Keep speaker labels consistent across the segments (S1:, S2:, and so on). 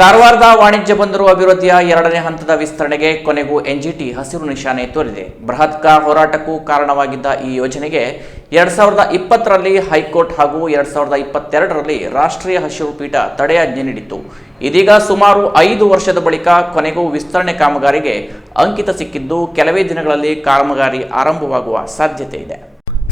S1: ಕಾರವಾರದ ವಾಣಿಜ್ಯ ಬಂದರು ಅಭಿವೃದ್ಧಿಯ ಎರಡನೇ ಹಂತದ ವಿಸ್ತರಣೆಗೆ ಕೊನೆಗೂ ಎನ್ಜಿಟಿ ಹಸಿರು ನಿಶಾನೆ ತೋರಿದೆ. ಬೃಹತ್ಕ ಹೋರಾಟಕ್ಕೂ ಕಾರಣವಾಗಿದ್ದ ಈ ಯೋಜನೆಗೆ ಎರಡ್ ಸಾವಿರದ ಇಪ್ಪತ್ತರಲ್ಲಿ ಹೈಕೋರ್ಟ್ ಹಾಗೂ ಎರಡ್ ಸಾವಿರದ ಇಪ್ಪತ್ತೆರಡರಲ್ಲಿ ರಾಷ್ಟ್ರೀಯ ಹಸಿರು ಪೀಠ ತಡೆಯಾಜ್ಞೆ ನೀಡಿತ್ತು. ಇದೀಗ ಸುಮಾರು ಐದು ವರ್ಷದ ಬಳಿಕ ಕೊನೆಗೂ ವಿಸ್ತರಣೆ ಕಾಮಗಾರಿಗೆ ಅಂಕಿತ ಸಿಕ್ಕಿದ್ದು ಕೆಲವೇ ದಿನಗಳಲ್ಲಿ ಕಾಮಗಾರಿ ಆರಂಭವಾಗುವ ಸಾಧ್ಯತೆ ಇದೆ.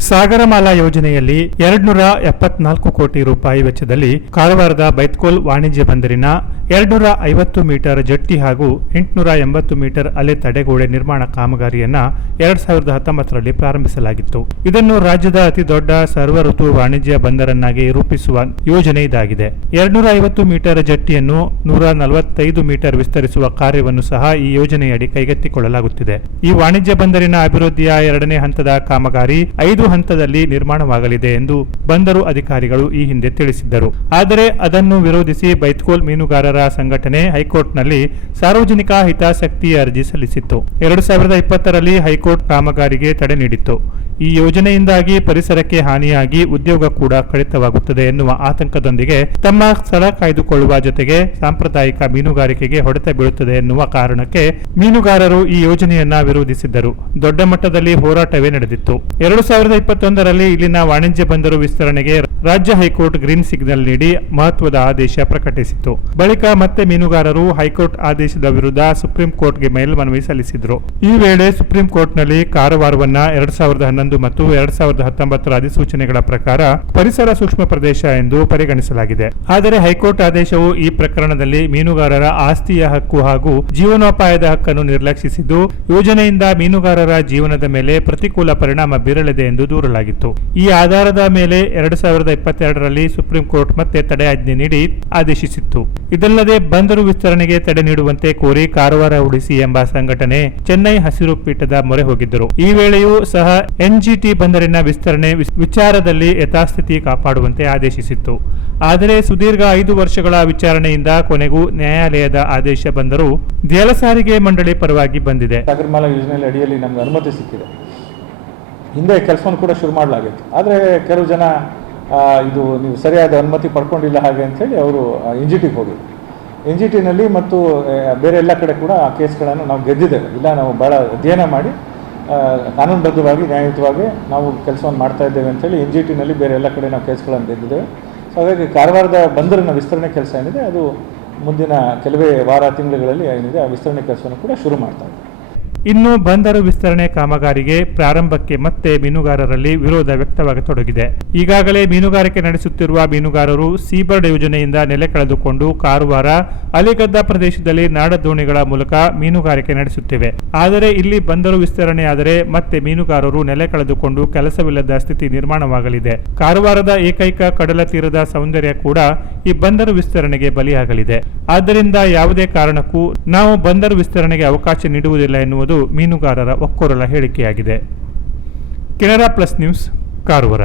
S2: ಸಾಗರಮಾಲಾ ಯೋಜನೆಯಲ್ಲಿ ಎರಡ್ನೂರ ಎಪ್ಪತ್ನಾಲ್ಕು ಕೋಟಿ ರೂಪಾಯಿ ವೆಚ್ಚದಲ್ಲಿ ಕಾರವಾರದ ಬೈತ್ಕೋಲ್ ವಾಣಿಜ್ಯ ಬಂದರಿನ ಎರಡ್ನೂರ ಐವತ್ತು ಮೀಟರ್ ಜಟ್ಟಿ ಹಾಗೂ ಎಂಟುನೂರ ಎಂಬತ್ತು ಮೀಟರ್ ಅಲೆ ತಡೆಗೋಡೆ ನಿರ್ಮಾಣ ಕಾಮಗಾರಿಯನ್ನ ಎರಡ್ ಸಾವಿರದ ಹತ್ತೊಂಬತ್ತರಲ್ಲಿ ಪ್ರಾರಂಭಿಸಲಾಗಿತ್ತು. ಇದನ್ನು ರಾಜ್ಯದ ಅತಿ ದೊಡ್ಡ ಸರ್ವ ಋತು ವಾಣಿಜ್ಯ ಬಂದರನ್ನಾಗಿ ರೂಪಿಸುವ ಯೋಜನೆ ಇದಾಗಿದೆ. ಎರಡ್ನೂರ ಐವತ್ತು ಮೀಟರ್ ಜಟ್ಟಿಯನ್ನು ನೂರ ನಲವತ್ತೈದು ಮೀಟರ್ ವಿಸ್ತರಿಸುವ ಕಾರ್ಯವನ್ನು ಸಹ ಈ ಯೋಜನೆಯಡಿ ಕೈಗೆತ್ತಿಕೊಳ್ಳಲಾಗುತ್ತಿದೆ. ಈ ವಾಣಿಜ್ಯ ಬಂದರಿನ ಅಭಿವೃದ್ಧಿಯ ಎರಡನೇ ಹಂತದ ಕಾಮಗಾರಿ ಐದು ಹಂತದಲ್ಲಿ ನಿರ್ಮಾಣವಾಗಲಿದೆ ಎಂದು ಬಂದರು ಅಧಿಕಾರಿಗಳು ಈ ಹಿಂದೆ ತಿಳಿಸಿದ್ದರು. ಆದರೆ ಅದನ್ನು ವಿರೋಧಿಸಿ ಬೈತ್ಕೋಲ್ ಮೀನುಗಾರರ ಸಂಘಟನೆ ಹೈಕೋರ್ಟ್ನಲ್ಲಿ ಸಾರ್ವಜನಿಕ ಹಿತಾಸಕ್ತಿ ಅರ್ಜಿ ಸಲ್ಲಿಸಿತ್ತು. ಎರಡು ಸಾವಿರದ ಇಪ್ಪತ್ತರಲ್ಲಿ ಹೈಕೋರ್ಟ್ ಕಾಮಗಾರಿಗೆ ತಡೆ ನೀಡಿತ್ತು. ಈ ಯೋಜನೆಯಿಂದಾಗಿ ಪರಿಸರಕ್ಕೆ ಹಾನಿಯಾಗಿ ಉದ್ಯೋಗ ಕೂಡ ಕಡಿತವಾಗುತ್ತದೆ ಎನ್ನುವ ಆತಂಕದೊಂದಿಗೆ ತಮ್ಮ ಸ್ಥಳ ಕಾಯ್ದುಕೊಳ್ಳುವ ಜೊತೆಗೆ ಸಾಂಪ್ರದಾಯಿಕ ಮೀನುಗಾರಿಕೆಗೆ ಹೊಡೆತ ಬೀಳುತ್ತದೆ ಎನ್ನುವ ಕಾರಣಕ್ಕೆ ಮೀನುಗಾರರು ಈ ಯೋಜನೆಯನ್ನ ವಿರೋಧಿಸಿದ್ದರು. ದೊಡ್ಡ ಮಟ್ಟದಲ್ಲಿ ಹೋರಾಟವೇ ನಡೆದಿತ್ತು. ಎರಡು ಸಾವಿರದ ಇಪ್ಪತ್ತೊಂದರಲ್ಲಿ ಇಲ್ಲಿನ ವಾಣಿಜ್ಯ ಬಂದರು ವಿಸ್ತರಣೆಗೆ ರಾಜ್ಯ ಹೈಕೋರ್ಟ್ ಗ್ರೀನ್ ಸಿಗ್ನಲ್ ನೀಡಿ ಮಹತ್ವದ ಆದೇಶ ಪ್ರಕಟಿಸಿತ್ತು. ಬಳಿಕ ಮತ್ತೆ ಮೀನುಗಾರರು ಹೈಕೋರ್ಟ್ ಆದೇಶದ ವಿರುದ್ಧ ಸುಪ್ರೀಂ ಕೋರ್ಟ್ಗೆ ಮೇಲ್ಮನವಿ ಸಲ್ಲಿಸಿದ್ರು. ಈ ವೇಳೆ ಸುಪ್ರೀಂ ಕೋರ್ಟ್ನಲ್ಲಿ ಕಾರವಾರವನ್ನ ಎರಡ್ ಸಾವಿರದ ಹನ್ನೊಂದು ಮತ್ತು ಎರಡ್ ಸಾವಿರದ ಹತ್ತೊಂಬತ್ತರ ಅಧಿಸೂಚನೆಗಳ ಪ್ರಕಾರ ಪರಿಸರ ಸೂಕ್ಷ್ಮ ಪ್ರದೇಶ ಎಂದು ಪರಿಗಣಿಸಲಾಗಿದೆ. ಆದರೆ ಹೈಕೋರ್ಟ್ ಆದೇಶವು ಈ ಪ್ರಕರಣದಲ್ಲಿ ಮೀನುಗಾರರ ಆಸ್ತಿಯ ಹಕ್ಕು ಹಾಗೂ ಜೀವನೋಪಾಯದ ಹಕ್ಕನ್ನು ನಿರ್ಲಕ್ಷಿಸಿದ್ದು, ಯೋಜನೆಯಿಂದ ಮೀನುಗಾರರ ಜೀವನದ ಮೇಲೆ ಪ್ರತಿಕೂಲ ಪರಿಣಾಮ ಬೀರಲಿದೆ ಎಂದು ದೂರಲಾಗಿತ್ತು. ಈ ಆಧಾರದ ಮೇಲೆ ಎರಡ್ ಸಾವಿರದ ಇಪ್ಪತ್ತೆರಡರಲ್ಲಿ ಸುಪ್ರೀಂ ಕೋರ್ಟ್ ಮತ್ತೆ ತಡೆಯಾಜ್ಞೆ ನೀಡಿ ಆದೇಶಿಸಿತ್ತು. ಇದಲ್ಲದೆ ಬಂದರು ವಿಸ್ತರಣೆಗೆ ತಡೆ ನೀಡುವಂತೆ ಕೋರಿ ಕಾರವಾರ ಉಳಿಸಿ ಎಂಬ ಸಂಘಟನೆ ಚೆನ್ನೈ ಹಸಿರು ಪೀಠದ ಮೊರೆ ಹೋಗಿದ್ದರು. ಈ ವೇಳೆಯೂ ಸಹ ಎನ್ಜಿಟಿ ಬಂದರಿನ ವಿಸ್ತರಣೆ ವಿಚಾರದಲ್ಲಿ ಯಥಾಸ್ಥಿತಿ ಕಾಪಾಡುವಂತೆ ಆದೇಶಿಸಿತ್ತು. ಆದರೆ ಸುದೀರ್ಘ ಐದು ವರ್ಷಗಳ ವಿಚಾರಣೆಯಿಂದ ಕೊನೆಗೂ ನ್ಯಾಯಾಲಯದ ಆದೇಶ ಬಂದರೂ ಜಲಸಾರಿಗೆ ಮಂಡಳಿ ಪರವಾಗಿ ಬಂದಿದೆ.
S3: ಸಾಗರಮಾಲಾ ಯೋಜನೆಯಲ್ಲಿ ಅಡಿಯಲ್ಲಿ ನಮ್ಗೆ ಅನುಮತಿ ಸಿಕ್ಕಿದೆ. ಹಿಂದೆ ಕೆಲಸವನ್ನು ಕೂಡ ಶುರು ಮಾಡಲಾಗಿತ್ತು. ಆದರೆ ಕೆಲವು ಜನ ಇದು ನೀವು ಸರಿಯಾದ ಅನುಮತಿ ಪಡ್ಕೊಂಡಿಲ್ಲ ಹಾಗೆ ಅಂಥೇಳಿ ಅವರು ಎನ್ ಜಿ ಟಿಗೆ ಹೋಗಿದ್ರು. ಎನ್ ಜಿ ಟಿನಲ್ಲಿ ಮತ್ತು ಬೇರೆ ಎಲ್ಲ ಕಡೆ ಕೂಡ ಆ ಕೇಸ್ಗಳನ್ನು ನಾವು ಗೆದ್ದಿದ್ದೇವೆ. ಇಲ್ಲ, ನಾವು ಭಾಳ ಅಧ್ಯಯನ ಮಾಡಿ ಕಾನೂನುಬದ್ಧವಾಗಿ, ನ್ಯಾಯಯುತವಾಗಿ ನಾವು ಕೆಲಸವನ್ನು ಮಾಡ್ತಾ ಇದ್ದೇವೆ ಅಂತೇಳಿ ಎನ್ ಜಿ ಟಿನಲ್ಲಿ ಬೇರೆ ಎಲ್ಲ ಕಡೆ ನಾವು ಕೇಸ್ಗಳನ್ನು ಗೆದ್ದಿದ್ದೇವೆ ಸೊ ಹಾಗಾಗಿ ಕಾರವಾರದ ಬಂದರಿನ ವಿಸ್ತರಣೆ ಕೆಲಸ ಏನಿದೆ, ಅದು ಮುಂದಿನ ಕೆಲವೇ ವಾರ ತಿಂಗಳುಗಳಲ್ಲಿ ಏನಿದೆ, ಆ ವಿಸ್ತರಣೆ ಕೆಲಸವನ್ನು ಕೂಡ ಶುರು ಮಾಡ್ತಾ ಇದ್ದೇವೆ.
S2: ಇನ್ನು ಬಂದರು ವಿಸ್ತರಣೆ ಕಾಮಗಾರಿಗೆ ಪ್ರಾರಂಭಕ್ಕೆ ಮತ್ತೆ ಮೀನುಗಾರರಲ್ಲಿ ವಿರೋಧ ವ್ಯಕ್ತವಾಗತೊಡಗಿದೆ. ಈಗಾಗಲೇ ಮೀನುಗಾರಿಕೆ ನಡೆಸುತ್ತಿರುವ ಮೀನುಗಾರರು ಸೀಬರ್ಡ್ ಯೋಜನೆಯಿಂದ ನೆಲೆ ಕಳೆದುಕೊಂಡು ಕಾರವಾರ ಅಲಿಗದ್ದ ಪ್ರದೇಶದಲ್ಲಿ ನಾಡದೋಣಿಗಳ ಮೂಲಕ ಮೀನುಗಾರಿಕೆ ನಡೆಸುತ್ತಿವೆ. ಆದರೆ ಇಲ್ಲಿ ಬಂದರು ವಿಸ್ತರಣೆಯಾದರೆ ಮತ್ತೆ ಮೀನುಗಾರರು ನೆಲೆ ಕಳೆದುಕೊಂಡು ಕೆಲಸವಿಲ್ಲದ ಸ್ಥಿತಿ ನಿರ್ಮಾಣವಾಗಲಿದೆ. ಕಾರವಾರದ ಏಕೈಕ ಕಡಲ ತೀರದ ಸೌಂದರ್ಯ ಕೂಡ ಈ ಬಂದರು ವಿಸ್ತರಣೆಗೆ ಬಲಿಯಾಗಲಿದೆ. ಆದ್ದರಿಂದ ಯಾವುದೇ ಕಾರಣಕ್ಕೂ ನಾವು ಬಂದರು ವಿಸ್ತರಣೆಗೆ ಅವಕಾಶ ನೀಡುವುದಿಲ್ಲ ಎನ್ನುವುದು ಮೀನುಗಾರರ ಒಕ್ಕೊರಲ ಹೇಳಿಕೆಯಾಗಿದೆ. Canara plus news Karwar.